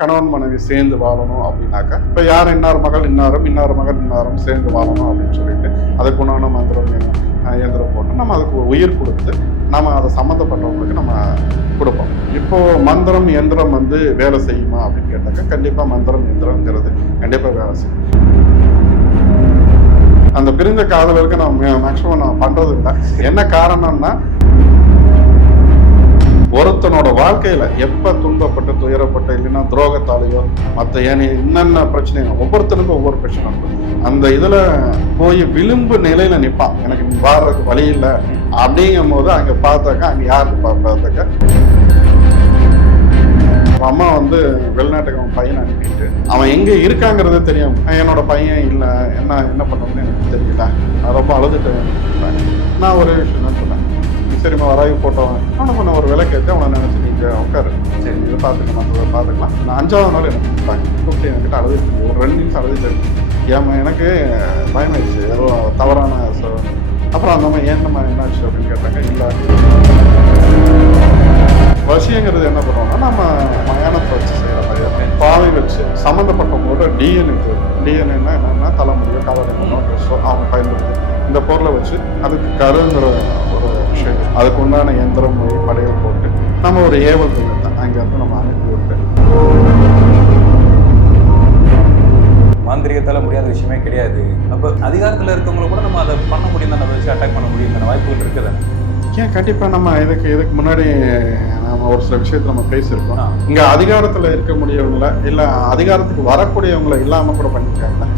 கணவன் மனைவி சேர்ந்து வாழணும் அப்படின்னாக்கா இப்போ யார் இன்னார் மகள் இன்னாரும் சேர்ந்து வாழணும் அப்படின்னு சொல்லிட்டு அதுக்குண்டான மந்திரம் இயந்திரம் போட்டு நம்ம அதுக்கு உயிர் கொடுத்து நம்ம அதை சம்மந்தப்பட்டவங்களுக்கு நம்ம கொடுப்போம். இப்போ மந்திரம் எந்திரம் வேலை செய்யுமா அப்படின்னு கேட்டாக்கா கண்டிப்பாக மந்திரம் எந்திரங்கிறது கண்டிப்பாக வேலை செய்யும். அந்த பிரிந்த காதலருக்கு நான் மேக்சிமம் நான் பண்றது இல்லை. என்ன காரணம்னா ஒருத்தனோட வாழ்க்கையில எப்ப துன்பப்பட்டு துயரப்பட்டு இல்லைன்னா துரோகத்தாலேயோ மற்ற என்னென்ன பிரச்சனைகள் ஒவ்வொருத்தருக்கும் ஒவ்வொரு பிரச்சனை இருக்கும். அந்த இதுல போய் விளிம்பு நிலையில நிற்பான், எனக்கு வாடுறதுக்கு வழி இல்லை அப்படிங்கும் போது அங்க பார்த்தாக்கா அங்க யாருக்கு பார்த்தாக்கா அம்மா வெளிநாட்டுக்கு அவன் பையனை அனுப்பிட்டு அவன் எங்க இருக்காங்கிறது தெரியும். என்னோட பையன் இல்லை, என்ன பண்ணணும்னு எனக்கு தெரியல, நான் ரொம்ப அழுதுட்டு நான் ஒரு விஷயம் தான் சொன்னேன். சரிம்மா வராகி போட்டவன் அவனுக்கு நான் ஒரு விலை கேட்டு அவனை நினைச்சு நீங்க உட்காரு, சரி இதை பார்த்துக்கலாம் பார்த்துக்கலாம். நான் 5வது நாள் எனக்கு கூப்பிட்டு என்கிட்ட அழுதுட்டு ஒரு 2 நிமிஷம் அழுதுட்டு ஏமா எனக்கு பயமாயிடுச்சு, ஏதோ தவறான அப்புறம் அந்த மாதிரி ஏன்னம்மா என்னாச்சு அப்படின்னு கேட்டாங்க. இல்லை வசியங்கிறது என்ன பண்ணுவோம்னா நம்ம மயானத்தை வச்சு செய்கிற மாதிரி பாவை வச்சு சம்மந்தப்பட்டவங்களோட டிஎன்ஏன்னா என்னன்னா தலைமுடியோ கவலைங்களோ ட்ரெஸ்ஸோ அவங்க பயன்படுத்தி இந்த பொருளை வச்சு அதுக்கு கருங்கிற ஒரு விஷயம் அதுக்கு உண்டான எந்திரம் படையல் போட்டு நம்ம ஒரு ஏவல் தான் அங்கேருந்து நம்ம அனுப்பி விட்டு. மாந்திரிகத்தால முடியாத விஷயமே கிடையாது. அப்போ அதிகாரத்தில் இருக்கவங்களை கூட நம்ம அதை பண்ண முடியும், நம்ம வச்சு அட்டாக் பண்ண முடியும், வாய்ப்புகள் இருக்குது. ஏன் கண்டிப்பாக நம்ம இதுக்கு முன்னாடி நம்ம ஒரு சில விஷயத்தை நம்ம பேசியிருக்கோம். இங்கே அதிகாரத்தில் இருக்க முடியவங்கள இல்லை அதிகாரத்துக்கு வரக்கூடியவங்களை இல்லாமல் கூட பண்ணியிருக்காங்களா?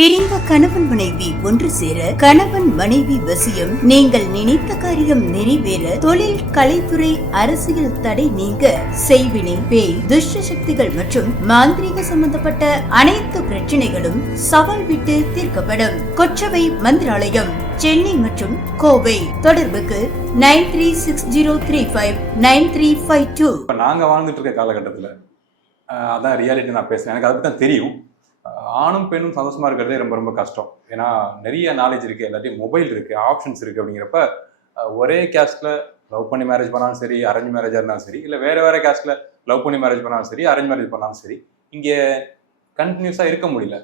பிரிந்த கணவன் மனைவி ஒன்று சேர கணவன் மனைவி வசியம், நீங்கள் நினைத்த காரியம் நிறைவேற, தொழில் கலைத்துறை அரசியல் தடை நீங்க, செய்வினை பேய் துஷ்ட சக்திகள் மற்றும் மாந்திரீக சம்பந்தப்பட்ட அனைத்து பிரச்சனைகளும் சவால் விட்டு தீர்க்கப்படும். கொற்றவை மந்திராலயம், சென்னை மற்றும் கோவை. தொடர்புக்கு 9360359352. நாங்க வாழ்ந்துட்டு இருக்க காலகட்டத்தில் அதான் ரியாலிட்டி நான் பேசுறேன். எனக்கு அதை தான் தெரியும். ஆணும் பெண்ணும் சந்தோஷமா இருக்கிறதே ரொம்ப ரொம்ப கஷ்டம். ஏன்னா நிறைய நாலேஜ் இருக்கு, எல்லாத்தையும் மொபைல் இருக்கு, ஆப்ஷன்ஸ் இருக்கு. அப்படிங்கிறப்ப ஒரே கேஸ்ட்ல லவ் பண்ணி மேரேஜ் பண்ணாலும் சரி, அரேஞ்ச் மேரேஜா இருந்தாலும் சரி, இல்லை வேற கேஸ்ட்ல லவ் பண்ணி மேரேஜ் பண்ணாலும் சரி, அரேஞ்ச் மேரேஜ் பண்ணாலும் சரி, இங்கே கண்டினியூஸா இருக்க முடியல.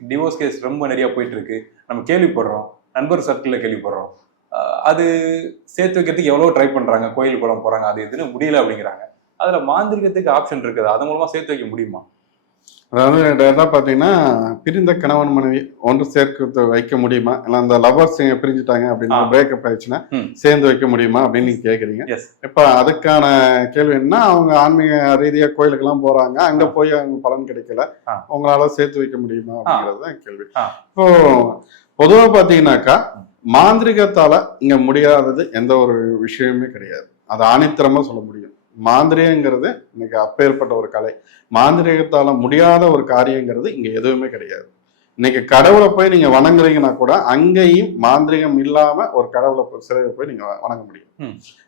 டிவோர்ஸ் கேஸ் ரொம்ப நிறைய போயிட்டு இருக்கு. நம்ம கேள்விப்படுறோம், நண்பர் சர்க்கிளில் கேள்விப்படுறோம். அது சேர்த்து வைக்கிறதுக்கு எவ்வளோ ட்ரை பண்றாங்க, கோயில் குளம் போறாங்க, அது எதுன்னு முடியல அப்படிங்கிறாங்க. அதுல மாந்திரிகத்துக்கு ஆப்ஷன் இருக்குது, அது மூலமா சேர்த்து வைக்க முடியுமா? அதாவது என்ன பார்த்தீங்கன்னா பிரிந்த கணவன் மனைவி ஒன்று சேர்க்க வைக்க முடியுமா, இல்லை அந்த லவர்ஸ் பிரிஞ்சுட்டாங்க அப்படின்னா பிரேக்கப் ஆயிடுச்சுன்னா சேர்ந்து வைக்க முடியுமா அப்படின்னு நீங்க கேட்குறீங்க. இப்போ அதுக்கான கேள்வி என்ன, அவங்க ஆன்மீக ரீதியா கோயிலுக்கெல்லாம் போறாங்க, அங்க போய் அவங்க பலன் கிடைக்கல, உங்களால சேர்த்து வைக்க முடியுமா அப்படிங்கிறது தான் கேள்வி. இப்போ பொதுவாக பார்த்தீங்கன்னாக்கா மாந்திரிகத்தால இங்க முடியாதது எந்த ஒரு விஷயமே கிடையாது. அது ஆணித்தரமா சொல்ல முடியும். மாந்திரிகங்கிறது இன்னைக்கு அப்பேற்பட்ட ஒரு கலை. மாந்திரிகத்தால முடியாத ஒரு காரியங்கிறது இங்க எதுவுமே கிடையாது. இன்னைக்கு கடவுளை போய் நீங்க வணங்குறீங்கன்னா கூட அங்கேயும் மாந்திரிகம் இல்லாம ஒரு கடவுளை சிலையை போய் நீங்க வணங்க முடியும்.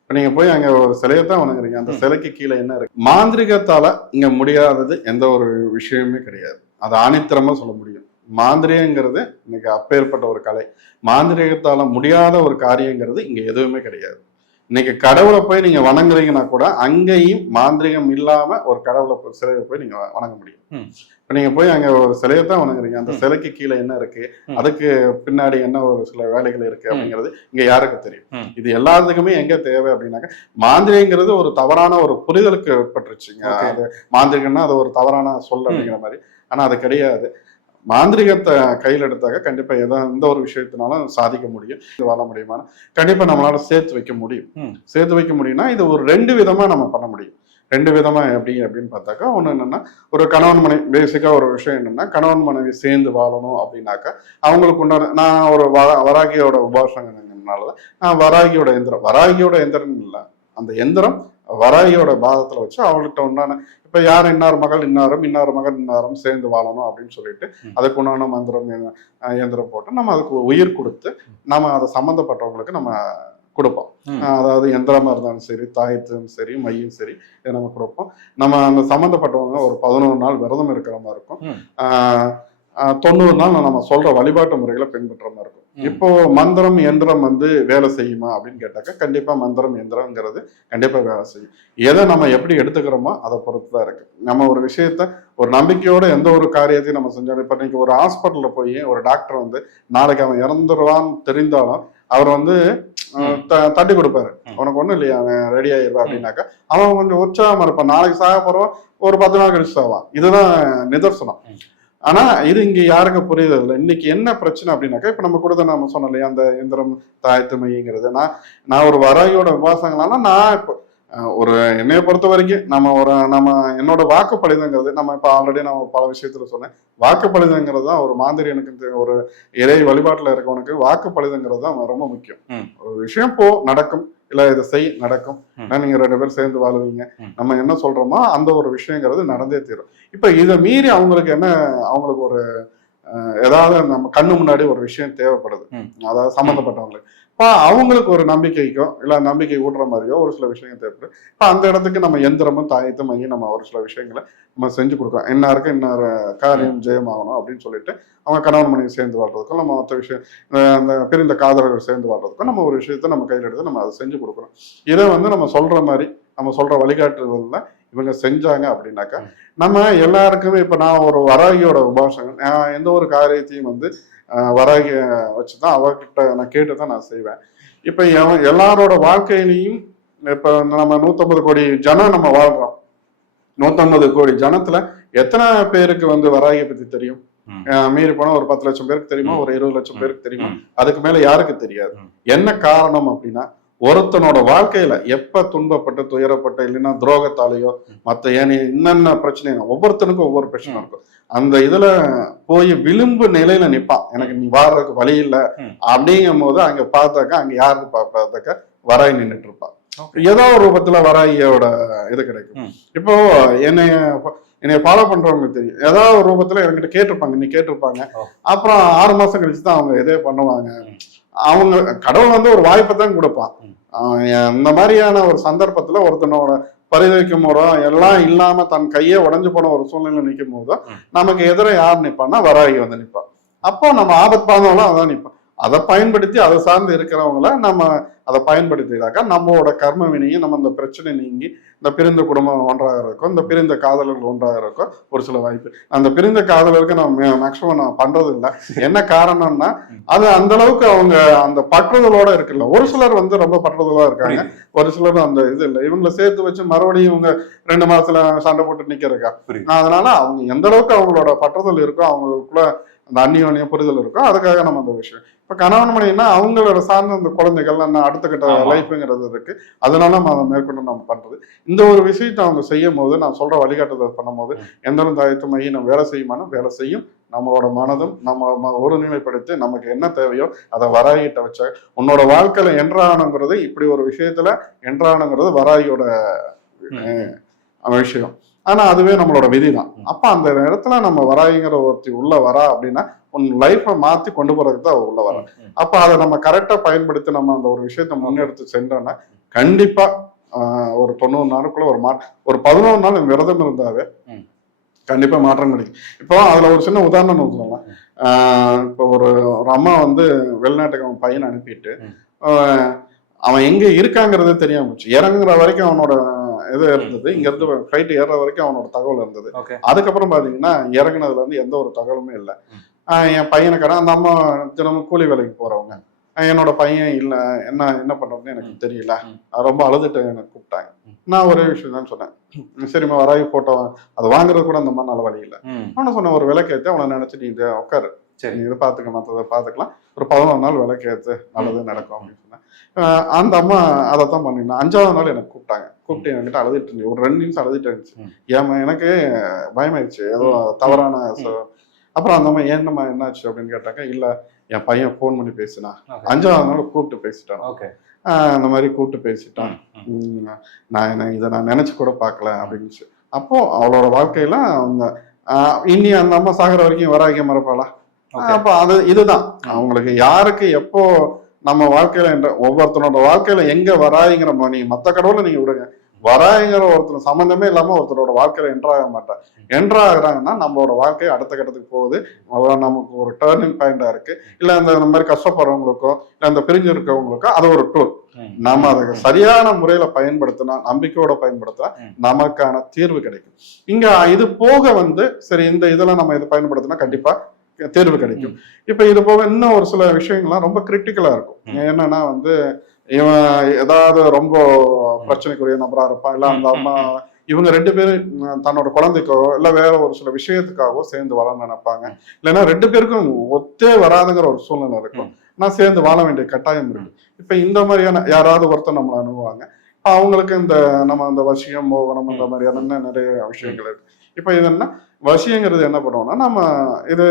இப்ப நீங்க போய் அங்க ஒரு சிலையத்தான் வணங்குறீங்க, அந்த சிலைக்கு கீழே என்ன இருக்கு? மாந்திரிகத்தால இங்க முடியாதது எந்த ஒரு விஷயமே கிடையாது. அது ஆணித்தரமா சொல்ல முடியும். மாந்திரிகங்கிறது இன்னைக்கு அப்பேற்பட்ட ஒரு கலை. மாந்திரிகத்தால முடியாத ஒரு காரியங்கிறது இங்க எதுவுமே கிடையாது. இன்னைக்கு கடவுளை போய் நீங்க வணங்குறீங்கன்னா கூட அங்கேயும் மாந்திரிகம் இல்லாம ஒரு கடவுளை சிலையை போய் நீங்க வணங்க முடியும். இப்ப நீங்க போய் அங்க ஒரு சிலையத்தான் வணங்குறீங்க, அந்த சிலைக்கு கீழே என்ன இருக்கு, அதுக்கு பின்னாடி என்ன ஒரு சில வேலைகள் இருக்கு அப்படிங்கிறது இங்க யாருக்கு தெரியும்? இது எல்லாத்துக்குமே எங்க தேவை அப்படின்னாக்க மாந்திரிகங்கிறது ஒரு தவறான ஒரு புரிதலுக்கு உட்பட்டுருச்சுங்க. அது மாந்திரிகம்னா அது ஒரு தவறான சொல் அப்படிங்கிற மாதிரி. ஆனா அது கிடையாது. மாந்திரிகத்தை கையில் எடுத்தாக்க கண்டிப்பா எந்த ஒரு விஷயத்தினாலும் சாதிக்க முடியும். இது வாழ முடியுமா? கண்டிப்பா நம்மளால சேர்த்து வைக்க முடியும். சேர்த்து வைக்க முடியும்னா இது ஒரு 2 விதமா நம்ம பண்ண முடியும். 2 விதமா அப்படின்னு பார்த்தாக்கா, ஒண்ணு என்னன்னா ஒரு கணவன் மனைவி, பேசிக்கா ஒரு விஷயம் என்னன்னா கணவன் மனைவி சேர்ந்து வாழணும் அப்படின்னாக்கா அவங்களுக்கு உண்டான, நான் ஒரு வராகியோட உபாசனாலதான் நான் வராகியோட எந்திரம் இல்லை, அந்த எந்திரம் வராகியோட பாதத்துல வச்சு அவங்கள்ட்ட உண்டான இப்ப யார் இன்னார் மகள் சேர்ந்து வாழணும் அப்படின்னு சொல்லிட்டு அதுக்கு உண்டான மந்திரம் இயந்திரம் போட்டு நம்ம அதுக்கு உயிர் கொடுத்து நம்ம அதை சம்மந்தப்பட்டவங்களுக்கு நம்ம கொடுப்போம். அதாவது எந்திரமா இருந்தாலும் சரி, தாயத்தும் சரி, மையும் சரி, இதை நம்ம கொடுப்போம். நம்ம அந்த சம்மந்தப்பட்டவங்க ஒரு 11 நாள் விரதம் இருக்கிற மாதிரி இருக்கும். 90 நாள் நம்ம சொல்ற வழிபாட்டு முறைகளை பின்பற்ற மாதிரி இருக்கும். இப்போ மந்திரம் எந்திரம் வந்து வேலை செய்யுமா அப்படின்னு கேட்டாக்கா கண்டிப்பா மந்திரம் எந்திரம்ங்கிறது கண்டிப்பா வேலை செய்யும். எதை நம்ம எப்படி எடுத்துக்கிறோமோ அதை பொறுத்துதான் இருக்கு. நம்ம ஒரு விஷயத்த ஒரு நம்பிக்கையோட எந்த ஒரு காரியத்தையும் நம்ம செஞ்சோம். இப்ப இன்னைக்கு ஒரு ஹாஸ்பிட்டல்ல போய் ஒரு டாக்டர் வந்து நாளைக்கு அவன் இறந்துருவான்னு தெரிந்தாலும் அவர் வந்து தட்டி கொடுப்பாரு, உனக்கு ஒண்ணும் இல்லையா, அவன் ரெடி ஆயிடுவா அப்படின்னாக்கா அவன் கொஞ்சம் உற்சாகமா இருப்பான். நாளைக்கு சாக போறவன் ஒரு 10 நாள் கழிச்சு சாவான். இதுதான் நிதர்சனம். ஆனா இது இங்க யாருக்கு புரியுது இல்லை. இன்னைக்கு என்ன பிரச்சனை அப்படின்னாக்கா இப்ப நம்ம கூட நம்ம சொன்னோம் இல்லையா அந்த எந்திரம் தாயத்து மையங்கிறது. நான் ஒரு வராகியோட உபாசங்களானா நான் இப்போ ஒரு என்னைய பொறுத்த வரைக்கும் நம்ம என்னோட வாக்குப்பளிதங்கிறது நம்ம இப்ப ஆல்ரெடி நம்ம பல விஷயத்துல சொன்னேன். வாக்குப்பளிதங்கிறது தான் ஒரு மாந்திரியனுக்கு ஒரு இறை வழிபாட்டுல இருக்கவனுக்கு வாக்குப்பளிதங்கிறது தான் ரொம்ப முக்கியம். ஒரு விஷயம் நடக்கும், இல்ல இதை செய் நடக்கும், நீங்க 2 பேரும் சேர்ந்து வாழுவீங்க, நம்ம என்ன சொல்றோமோ அந்த ஒரு விஷயங்கிறது நடந்தே தீரும். இப்ப இதை மீறி அவங்களுக்கு ஒரு ஏதாவது நம்ம கண்ணு முன்னாடி ஒரு விஷயம் தேவைப்படுது, அதாவது சம்மந்தப்பட்டவங்களுக்கு. இப்போ அவங்களுக்கு ஒரு நம்பிக்கைக்கோ இல்ல நம்பிக்கை ஊட்டுற மாதிரியோ ஒரு சில விஷயங்கள் தேவைப்படுது. இப்போ அந்த இடத்துக்கு நம்ம எந்திரமும் தாயத்தும் மையம் நம்ம ஒரு சில விஷயங்களை நம்ம செஞ்சு கொடுக்குறோம். இன்னாருக்கு இன்னொரு காரியம் ஜெயமாகணும் அப்படின்னு சொல்லிட்டு அவங்க கணவன் மனைவி சேர்ந்து வாழ்றதுக்கும் நம்ம மற்ற விஷயம் அந்த பிரிந்த காதலர்கள் சேர்ந்து வாழ்றதுக்கும் நம்ம ஒரு விஷயத்த நம்ம கையில் எடுத்து நம்ம அதை செஞ்சு கொடுக்குறோம். இதை வந்து நம்ம சொல்ற மாதிரி நம்ம சொல்ற வழிகாட்டுதல்ல இவங்க செஞ்சாங்க அப்படின்னாக்கா நம்ம எல்லாருக்குமே இப்ப நான் ஒரு வராகியோட உபாசகம், நான் எந்த ஒரு காரியத்தையும் வந்து வராகிய வச்சுதான் அவர்கிட்ட நான் கேட்டுதான் நான் செய்வேன். இப்ப எல்லாரோட வாழ்க்கையிலையும் இப்ப நம்ம 150 கோடி ஜனம் நம்ம வாழ்றோம். 150 கோடி ஜனத்துல எத்தனை பேருக்கு வந்து வராகியை பத்தி தெரியும்? மீறி போனா ஒரு 10 லட்சம் பேருக்கு தெரியுமா, ஒரு 20 லட்சம் பேருக்கு தெரியுமா? அதுக்கு மேல யாருக்கு தெரியாது. என்ன காரணம் அப்படின்னா ஒருத்தனோட வாழ்க்கையில எப்ப துன்பப்பட்டு துயரப்பட்ட இல்லைன்னா துரோகத்தாலேயோ மத்த என்னென்ன பிரச்சனை, ஒவ்வொருத்தனுக்கும் ஒவ்வொரு பிரச்சனை இருக்கும். அந்த இதுல போய் விளிம்பு நிலையில நிப்பான், எனக்கு நீ வாடுறதுக்கு வழி இல்லை அப்படிங்கும் போது அங்க பார்த்தாக்கா அங்க யாருக்கு பார்த்தாக்கா வராய் நின்றுட்டு இருப்பான். ஏதோ ஒரு ரூபத்துல வராயோட இது கிடைக்கும். இப்போ என்னைய ஃபாலோ பண்றவங்களுக்கு தெரியும், ஏதாவது ஒரு ரூபத்துல என்கிட்ட கேட்டிருப்பாங்க, நீ கேட்டிருப்பாங்க. அப்புறம் 6 மாசம் கழிச்சுதான் அவங்க எதே பண்ணுவாங்க. அவங்க கடவுள் வந்து ஒரு வாய்ப்பை தான் கொடுப்பான். இந்த மாதிரியான ஒரு சந்தர்ப்பத்துல ஒருத்தனோட பரிதவிக்கும் போதோ எல்லாம் இல்லாம தன் கையே உடஞ்சு போன ஒரு சூழ்நிலை நிற்கும் போதோ நமக்கு எதிர யார் நிற்பான்னா வராகி வந்து நிற்பான். அப்போ நம்ம ஆபத் பாந்தவங்களும் அதான் நிற்பான். அதை பயன்படுத்தி அதை சார்ந்து இருக்கிறவங்கள நம்ம அதை பயன்படுத்தினாக்கா நம்மளோட கர்ம வினையும் நம்ம இந்த பிரச்சனை நீங்கி இந்த பிரிந்த குடும்பம் ஒன்றாக இருக்கும், இந்த பிரிந்த காதலர்கள் ஒன்றாக இருக்கும் ஒரு சில வாய்ப்பு. அந்த பிரிந்த காதலருக்கு நான் மேக்சிமம் நான் பண்றது இல்லை. என்ன காரணம்னா அது அந்த அளவுக்கு அவங்க அந்த பற்றுதலோட இருக்குல்ல. ஒரு சிலர் வந்து ரொம்ப பற்றுதலா இருக்காங்க, ஒரு சிலர் அந்த இது இல்லை. இவங்களை சேர்த்து வச்சு மறுபடியும் இவங்க 2 மாசத்துல சண்டை போட்டு நிக்கிறக்கா. அதனால அவங்க எந்த அளவுக்கு அவங்களோட பற்றுதல் இருக்கோ அவங்களுக்குள்ள அந்த அந்நியோன்ய புரிதல் இருக்கும். அதுக்காக நம்ம அந்த விஷயம் இப்ப கணவன் மனைவினா அவங்களோட சார்ந்த அந்த குழந்தைகள் அடுத்த கட்ட லைஃப்ங்கிறது இருக்கு. அதனால நம்ம அதை மேற்கொண்டு நம்ம பண்றது. இந்த ஒரு விஷயத்தை அவங்க செய்யும் போது நான் சொல்ற வழிகாட்டுதல் பண்ணும்போது எந்த தாயத்து மையம் நம்ம வேலை செய்யுமானா வேலை செய்யும். நம்மளோட மனதும் நம்ம ஒருநிலைப்படுத்தி நமக்கு என்ன தேவையோ அதை வராகிட்ட வச்ச உன்னோட வாழ்க்கையில என்றானுங்கிறது இப்படி ஒரு விஷயத்துல என்றானுங்கிறது வராகியோட விஷயம். ஆனா அதுவே நம்மளோட விதி தான். அப்ப அந்த இடத்துல நம்ம வராங்கிற ஒருத்தி உள்ள வரா அப்படின்னா உன் லைஃபை மாத்தி கொண்டு போறதுக்கு தான் உள்ள வர. அப்ப அதை நம்ம கரெக்டா பயன்படுத்தி நம்ம அந்த ஒரு விஷயத்த முன்னெடுத்து சென்றோம்னா கண்டிப்பா ஒரு 90 நாளுக்குள்ள ஒரு 11 நாள் விரதம் இருந்தாவே கண்டிப்பா மாற்றம் கிடைக்கும். இப்போ அதுல ஒரு சின்ன உதாரணம் சொல்லலாம். இப்போ ஒரு அம்மா வந்து வெளிநாட்டுக்கு அவன் பையனை அனுப்பிட்டு அவன் எங்க இருக்காங்கிறது தெரியாம போச்சு. இறங்குற வரைக்கும் அவனோட இது இருந்தது, இங்க இருந்து ஃபிளைட் ஏற வரைக்கும் அவனோட தகவல் இருந்தது. அதுக்கப்புறம் பாத்தீங்கன்னா இறங்குனதுல இருந்து எந்த ஒரு தகவலுமே இல்லை. என் பையனுக்கான அந்த அம்மா தினமும் கூலி வேலைக்கு போறவங்க, என்னோட பையன் இல்லை, என்ன பண்றதுன்னு எனக்கு தெரியல, ரொம்ப அழுதுட்டு எனக்கு கூப்பிட்டாங்க. நான் ஒரே விஷயம் தான் சொன்னேன், சரிம்மா வராகி போட்டோ அதை வாங்குறது கூட அந்த மாதிரி நல்ல வழி இல்லை. அவனை சொன்னேன் ஒரு விலைக்கேற்று அவனை நினைச்சு நீ இதை உட்காரு, சரி இதை பார்த்துக்க மற்றதை பார்த்துக்கலாம், ஒரு 11 நாள் விலைக்கேற்று நல்லது நடக்கும் அப்படின்னு சொன்னேன். அந்த அம்மா அதைத்தான் பண்ணிருந்தேன். 5ஆவது நாள் எனக்கு கூப்பிட்டு என்கிட்ட அழுதுட்டு இருந்துச்சு. ஒரு 2 நிமிஷம் அழுதுட்டு இருந்துச்சு. ஏமா எனக்கு பயமாயிடுச்சு ஏதோ தவறான. அப்புறம் அந்த அம்மா என்னம்மா என்னாச்சு அப்படின்னு கேட்டாங்க. இல்ல என் பையன் போன் பண்ணி பேசினா 5ஆவது நாள் கூப்பிட்டு பேசிட்டான். அந்த மாதிரி கூப்பிட்டு பேசிட்டான், இதை நான் நினைச்சு கூட பார்க்கல அப்படின்னு. அப்போ அவளோட வாழ்க்கையில அவங்க இனி அந்த அம்மா சாகிற வரைக்கும் வராகிய மறப்பாளா? அப்ப இதுதான் அவங்களுக்கு யாருக்கு எப்போ நம்ம வாழ்க்கையில ஒவ்வொருத்தனோட வாழ்க்கையில எங்க வராயிங்கிற நீங்க மத்த கடவுளை நீங்க விடுங்க, வராங்கிற ஒருத்தர் சம்மந்தமே இல்லாம ஒருத்தரோட வாழ்க்கையில என்ட்ராக மாட்டார். என்ட்ராகிறாங்கன்னா நம்மளோட வாழ்க்கை அடுத்த கட்டத்துக்கு போகுது, நமக்கு ஒரு டேர்னிங் பாயிண்டா இருக்கு. இல்ல இந்த மாதிரி கஷ்டப்படுறவங்களுக்கோ இல்ல அந்த பிரிஞ்சு இருக்கவங்களுக்கோ அது ஒரு டூல். நம்ம அதை சரியான முறையில பயன்படுத்தினா, நம்பிக்கையோட பயன்படுத்தினா நமக்கான தீர்வு கிடைக்கும். இங்க இது போக சரி இந்த இதெல்லாம் நம்ம இதை பயன்படுத்தினா கண்டிப்பா தேர்வு கிடைக்கும். இப்ப இது போக இன்னும் ஒரு சில விஷயங்கள்லாம் ரொம்ப கிரிட்டிக்கலா இருக்கும். என்னன்னா இவன் ஏதாவது ரொம்ப பிரச்சனைக்குரிய நபரா இருப்பான், இல்ல அந்த அம்மா இவங்க 2 பேரும் தன்னோட குழந்தைக்கோ இல்ல வேற ஒரு சில விஷயத்துக்காகவோ சேர்ந்து வாழ நினைப்பாங்க. இல்லைன்னா 2 பேருக்கும் ஒத்தே வராதுங்கிற ஒரு சூழ்நிலை இருக்கும். நான் சேர்ந்து வாழ வேண்டிய கட்டாயம் இருக்கு. இப்ப இந்த மாதிரியான யாராவது ஒருத்தர் நம்மளை அணுகுவாங்க. அவங்களுக்கு நம்ம அந்த வசியம், மோகனம் அந்த மாதிரியான நிறைய விஷயங்கள் இருக்கு. இப்ப இது என்ன வசியங்கிறது என்ன பண்ணுவோம்னா, நம்ம இது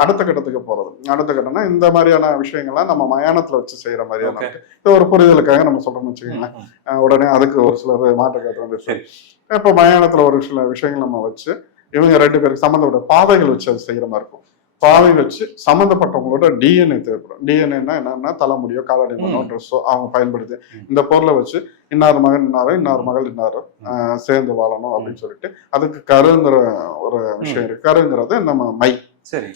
அடுத்த கட்டத்துக்கு போறது. அடுத்த கட்டம்னா இந்த மாதிரியான விஷயங்கள்லாம் நம்ம மயானத்துல வச்சு செய்யற மாதிரியான இது ஒரு புரிதலுக்காக நம்ம சொல்றோம்னு வச்சுக்கோங்களேன். உடனே அதுக்கு ஒரு சிலர் மாற்றுக்காத்து இப்ப மயானத்துல ஒரு சில விஷயங்கள் நம்ம வச்சு இவங்க 2 பேருக்கு சம்மந்தப்பட்ட பாதைகள் வச்சு அது செய்யற மாதிரி இருக்கும். பாவை வச்சு சம்மந்தப்பட்டவங்களோட டிஎன்ஏ தேவைப்படும். டிஎன்ஏன்னா என்னன்னா தலைமுடியோ காலடி மண்ணோ ட்ரெஸ்ஸோ அவங்க பயன்படுத்தி இந்த பொருளை வச்சு இன்னார் மகன் இன்னாரும் இன்னொரு மகள் இன்னாரும் சேர்ந்து வாழணும் அப்படின்னு சொல்லிட்டு அதுக்கு கருங்கிற ஒரு விஷயம் இருக்கு. கருங்கிறது நம்ம மை. சரி,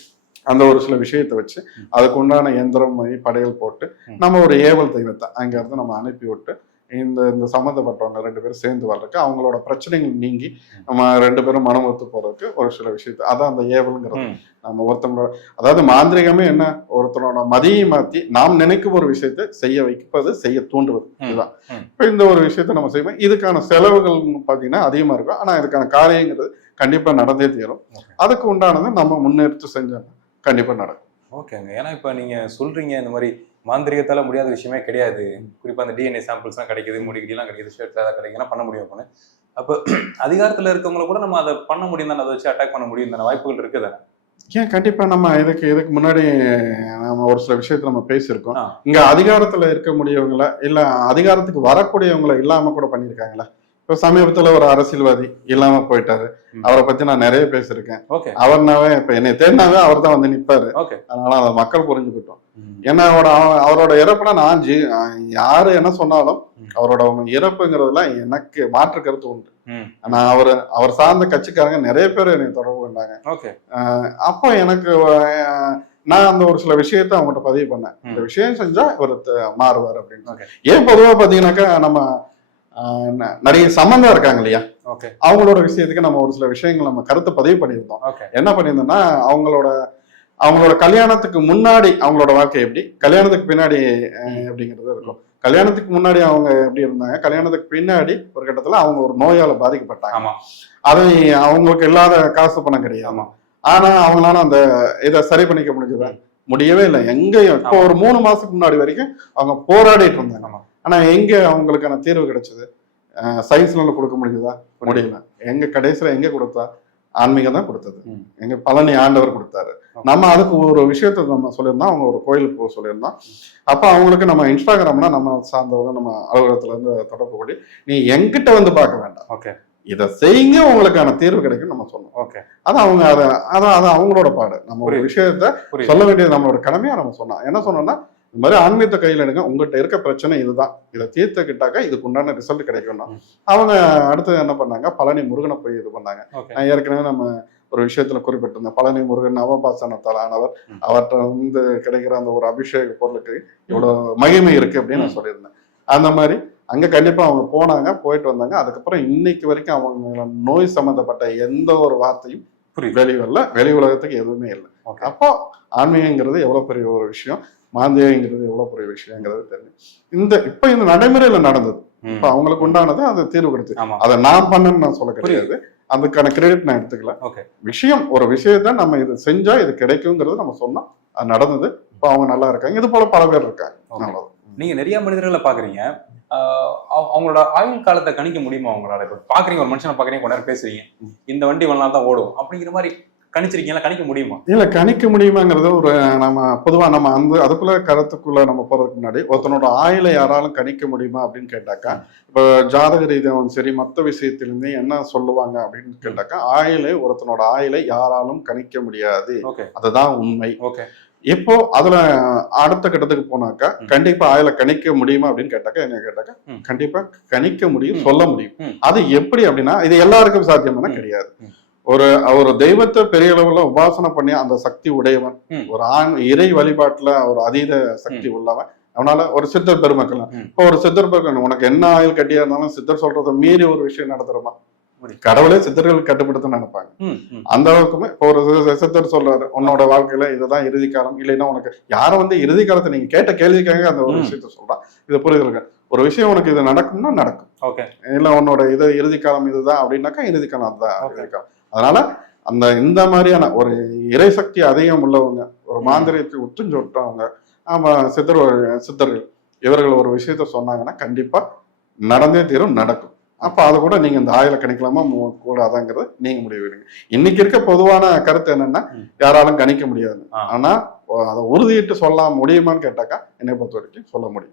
அந்த ஒரு சில விஷயத்தை வச்சு அதுக்கு உண்டான எந்திரம் மை படையல் போட்டு நம்ம ஒரு ஏவல் தெய்வத்தை அங்க இருந்து நம்ம அனுப்பி விட்டு இந்த சம்மந்தப்பட்டவங்க 2 பேரும் சேர்ந்து வர்றதுக்கு அவங்களோட பிரச்சனைகள் நீங்கி நம்ம 2 பேரும் மனம் ஒத்து போறதுக்கு ஒரு சில விஷயத்தை அதான் அந்த ஏவல்ங்கிறது. நம்ம ஒருத்தவங்களோட அதாவது மாந்திரிகமே என்ன, ஒருத்தனோட மதியை மாத்தி நாம் நினைக்கும் ஒரு விஷயத்தை செய்ய வைப்பது, செய்ய தூண்டுவது. இதுதான் இப்ப இந்த ஒரு விஷயத்த நம்ம செய்வோம். இதுக்கான செலவுகள் பாத்தீங்கன்னா அதிகமா இருக்கும். ஆனா இதுக்கான காரியங்கிறது கண்டிப்பா நடந்தே தீரும். அதுக்கு உண்டானது நம்ம முன்னெடுத்து செஞ்சோம்னா கண்டிப்பா நடக்கும். ஓகேங்க. ஏன்னா இப்ப நீங்க சொல்றீங்க இந்த மாதிரி மாந்திரிகத்தால முடியாத விஷயமே கிடையாது. குறிப்பா அந்த டிஎன்ஏ சாம்பிள்ஸ் எல்லாம் கிடைக்குது, முடிகிலாம் கிடைக்குது, ஷர்ட்ல ஏதாவது கிடைக்குன்னா பண்ண முடியும் அப்படின்னு. அப்ப அதிகாரத்துல இருக்கவங்களை கூட நம்ம அதை பண்ண முடியும் தானே, அதை வச்சு அட்டாக் பண்ண முடியும் தானே, வாய்ப்புகள் இருக்குதானே? ஏன் கண்டிப்பா நம்ம இதுக்கு முன்னாடி நம்ம ஒரு சில விஷயத்த நம்ம பேசியிருக்கோம். இங்க அதிகாரத்துல இருக்க முடியவங்கள இல்ல அதிகாரத்துக்கு வரக்கூடியவங்களை இல்லாம கூட பண்ணிருக்காங்களா? இப்ப சமீபத்துல ஒரு அரசியல்வாதி இல்லாம போயிட்டாரு. அவரை பத்தி நான் நிறைய பேசியிருக்கேன். அவர்னாவே இப்ப என்னை தேடினாவே அவர் தான் நிப்பாரு. அதனால அதை மக்கள் புரிஞ்சுக்கிட்டோம். ஏன்னா அவரோட இறப்புனா நான் யாரு என்ன சொன்னாலும் அவரோட இறப்புங்கிறதுல எனக்கு மாற்று கருத்து உண்டு. நான் அவர் சார்ந்த கட்சிக்காரங்க நிறைய பேர் என்னை தொடர்பு கொண்டாங்க. அப்போ எனக்கு நான் அந்த ஒரு சில விஷயத்த அவங்ககிட்ட பதிவு பண்ணேன். இந்த விஷயம் செஞ்சா இவர் மாறுவார் அப்படின்னு. ஏன் பொதுவா பாத்தீங்கன்னாக்கா நம்ம நிறைய சம்பந்தம் இருக்காங்க இல்லையா, அவங்களோட விஷயத்துக்கு நம்ம ஒரு சில விஷயங்கள் நம்ம கருத்தை பதிவு பண்ணியிருந்தோம். என்ன பண்ணியிருந்தோம்னா அவங்களோட கல்யாணத்துக்கு முன்னாடி அவங்களோட வாழ்க்கை எப்படி, கல்யாணத்துக்கு பின்னாடி எப்படிங்கிறது இருக்கும். கல்யாணத்துக்கு முன்னாடி அவங்க எப்படி இருந்தாங்க, கல்யாணத்துக்கு பின்னாடி ஒரு கட்டத்துல அவங்க ஒரு நோயால பாதிக்கப்பட்டாங்க. அதை அவங்களுக்கு இல்லாத காசு பணம் கிடையாது. ஆனா அவங்களால அந்த இதை சரி பண்ணிக்க முடிஞ்சதா? முடியவே இல்லை. எங்கேயும் இப்போ ஒரு 3 மாசத்துக்கு முன்னாடி வரைக்கும் அவங்க போராடிட்டு இருந்தாங்க. ஆனா எங்க அவங்களுக்கான தீர்வு கிடைச்சது? சயின்ஸ்ல கொடுக்க முடிஞ்சதா? முடியல. எங்க கடைசியில எங்க கொடுத்தா? ஆன்மீகம் தான் கொடுத்தது. எங்க பழனி ஆண்டவர் கொடுத்தாரு. நம்ம அதுக்கு ஒரு விஷயத்த நம்ம சொல்லியிருந்தோம். அவங்க ஒரு கோயிலுக்கு போக சொல்லியிருந்தோம். அப்ப அவங்களுக்கு நம்ம இன்ஸ்டாகிராம்னா நம்ம சார்ந்தவங்க நம்ம அலுவலகத்துல இருந்து தொடர்பு கொண்டு நீ எங்கிட்ட பார்க்க வேண்டாம், இதை செய்யுங்க, உங்களுக்கான தீர்வு கிடைக்கும் நம்ம சொன்னோம். அது அவங்க அதை அவங்களோட பாடு. நம்ம ஒரு விஷயத்த சொல்ல வேண்டியது நம்மளோட கடமையா நம்ம சொன்னோம். என்ன சொன்னோம்னா இந்த மாதிரி ஆன்மீகத்தை கையில் எடுங்க, உங்கள்கிட்ட இருக்க பிரச்சனை இதுதான், இதை தீர்த்துக்கிட்டாக்கா இதுக்கு உண்டான ரிசல்ட் கிடைக்கும்னா அவங்க அடுத்தது என்ன பண்ணாங்க, பழனி முருகனை போய் இது பண்ணாங்க. நான் ஏற்கனவே நம்ம ஒரு விஷயத்துல குறிப்பிட்டிருந்தேன். பழனி முருகன் நவபாசனத்தால் ஆனவர், அவர்கிட்ட கிடைக்கிற அந்த ஒரு அபிஷேக பொருளுக்கு இவ்வளவு மகிமை இருக்கு அப்படின்னு நான் சொல்லியிருந்தேன். அந்த மாதிரி அங்க கண்டிப்பா அவங்க போனாங்க, போயிட்டு வந்தாங்க. அதுக்கப்புறம் இன்னைக்கு வரைக்கும் அவங்க நோய் சம்பந்தப்பட்ட எந்த ஒரு வார்த்தையும் வெளிவரல, வெளி உலகத்துக்கு எதுவுமே இல்லை. அப்போ ஆன்மீகங்கிறது எவ்வளவு பெரிய ஒரு விஷயம், மாந்திரிகங்கிறது எவ்வளவு பெரிய விஷயங்கிறது தெரியும். இப்ப இந்த நடைமுறையில நடந்தது. இப்ப அவங்களுக்கு உண்டானது அந்த தீர்வு கிடைச்சு. அதை நான் பண்ணேன்னு நான் சொல்ல கிடையாது, அதுக்கான கிரெடிட் நான் எடுத்துக்கல. விஷயம் ஒரு விஷயத்த நம்ம இது செஞ்சா இது கிடைக்குங்கிறது நம்ம சொன்னோம், அது நடந்தது. இப்ப அவங்க நல்லா இருக்காங்க. இது போல பல பேர் இருக்காங்க. நீங்க நிறைய மனிதர்களை பாக்குறீங்க, அவங்களோட ஆயுள் காலத்தை கணிக்க முடியுமா அவங்களால? இப்ப பாக்குறீங்க, ஒரு மனுஷனை பாக்குறீங்க, கொஞ்ச நேரம் பேசுறீங்க, இந்த வண்டி வரலாம் தான் ஓடும் அப்படிங்கிற மாதிரி கணிச்சிருக்கீங்களா? கணிக்க முடியுமா? இல்ல, கணிக்க முடியுமாங்கிறது ஒரு நம்ம பொதுவா நம்ம அதுக்குள்ள கருத்துக்குள்ள நம்ம போறதுக்கு முன்னாடி ஒருத்தனோட ஆயுளை யாராலும் கணிக்க முடியுமா அப்படின்னு கேட்டாக்கா, இப்ப ஜாதக ரீதியாவும் சரி மற்ற விஷயத்திலிருந்து என்ன சொல்லுவாங்க அப்படின்னு கேட்டாக்கா, ஒருத்தனோட ஆயுளை யாராலும் கணிக்க முடியாது. அதுதான் உண்மை. இப்போ அதுல அடுத்த கட்டத்துக்கு போனாக்கா கண்டிப்பா ஆயுள கணிக்க முடியுமா அப்படின்னு கேட்டாக்கா என்ன கேட்டாக்கா கண்டிப்பா கணிக்க முடியும், சொல்ல முடியும். அது எப்படி அப்படின்னா இது எல்லாருக்கும் சாத்தியமான கிடையாது. ஒரு தெய்வத்தை பெரிய அளவுல உபாசனை பண்ணி அந்த சக்தி உடையவன், ஒரு இறை வழிபாட்டுல ஒரு அதீத சக்தி உள்ளவன், அவனால ஒரு சித்தர் பெருமக்கள் இப்போ ஒரு சித்தர் பெருமக்கள் உனக்கு என்ன ஆயுள் கட்டியா இருந்தாலும் சித்தர் சொல்றதை மீறி ஒரு விஷயம் நடத்துறோமா? கடவுளே சித்தர்கள் கட்டுப்படுத்த நினைப்பாங்க. அந்த அளவுக்குமே இப்போ ஒரு சித்தர் சொல்றாரு உன்னோட வாழ்க்கையில இதுதான் இறுதி காலம், இல்லைன்னா உனக்கு யாரும் வந்து இறுதி காலத்தை நீங்க கேட்ட கேள்விக்காக அந்த ஒரு விஷயத்த சொல்றான். இதை புரியுது, ஒரு விஷயம் உனக்கு இது நடக்கும்னா நடக்கும், இல்ல உன்னோட இது இறுதி காலம் இதுதான் அப்படின்னாக்கா இறுதி காலம் அதுதான் இறுதி காலம். அதனால இந்த மாதிரியான ஒரு இறை சக்தி அதிகம் உள்ளவங்க, ஒரு மாந்திரியத்தை உத்துஞ்சொட்டவங்க, ஆமா சித்தர்கள் இவர்கள் ஒரு விஷயத்த சொன்னாங்கன்னா கண்டிப்பா நடந்தே தீரும், நடக்கும். அப்ப அதை கூட நீங்க இந்த ஆயுள கணிக்கலாமா கூடாதாங்கிறத நீங்க முடிவெடுங்க. இன்னைக்கு இருக்க பொதுவான கருத்து என்னன்னா யாராலும் கணிக்க முடியாது, ஆனா அதை உறுதியிட்டு சொல்ல முடியுமான்னு கேட்டாக்கா என்னை பொறுத்த வரைக்கும் சொல்ல முடியும்.